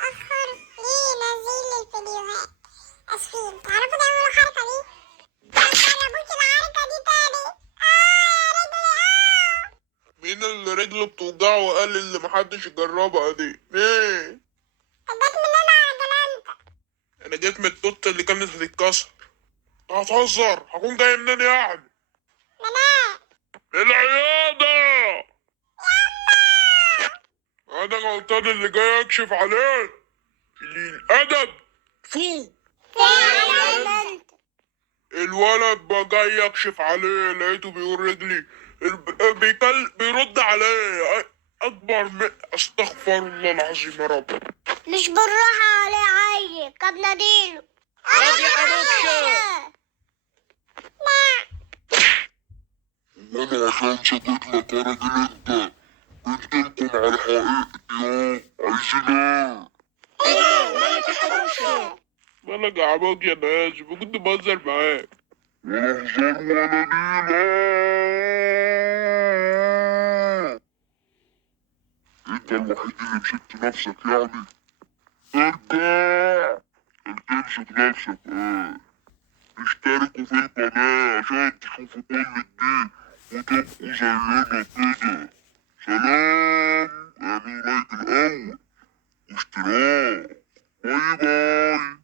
متأخر ليه نزل لي الفيديوهات؟ اسفين، تعرفوا تعملوا الحركة دي؟ ما تجربوش الحركة دي تاني. يا رجلي. مين اللي رجله بتوجعه وقال اللي محدش يجربها دي؟ مين؟ جت مننا يا جلال. انا جيت من التوت اللي كانت هتتكسر. هتهزر؟ هكون جاي منين يعني؟ منال. العيادة. انا غلطان اللي جاي اكشف عليك. اللي الادب فوق. فعلا انت. الولد بقى جاي يكشف عليه، لقيته بيقول رجلي بيرد عليه اكبر من استغفر الله العظيم يا رب. مش بالراحة عليه عيل، طب ناديله. نادي حبيبشي. وانا عشان شديت لك يا راجل انت قلتلكم على حقيقتي عايزين ايه؟ مالك يا حبيبشي؟ مالك يا عباك يا ناس؟ كنت بهزر معاك. ولا هزار ولا نيلة. انت الوحيد اللي مسكت نفسك يعني؟ ارجع. تمسك نفسك اشتركوا في القناة عشان تشوفوا كل جديد وتبقوا زينا كده. سلام. اعملوا لايك الأول واشتراك. باي باي.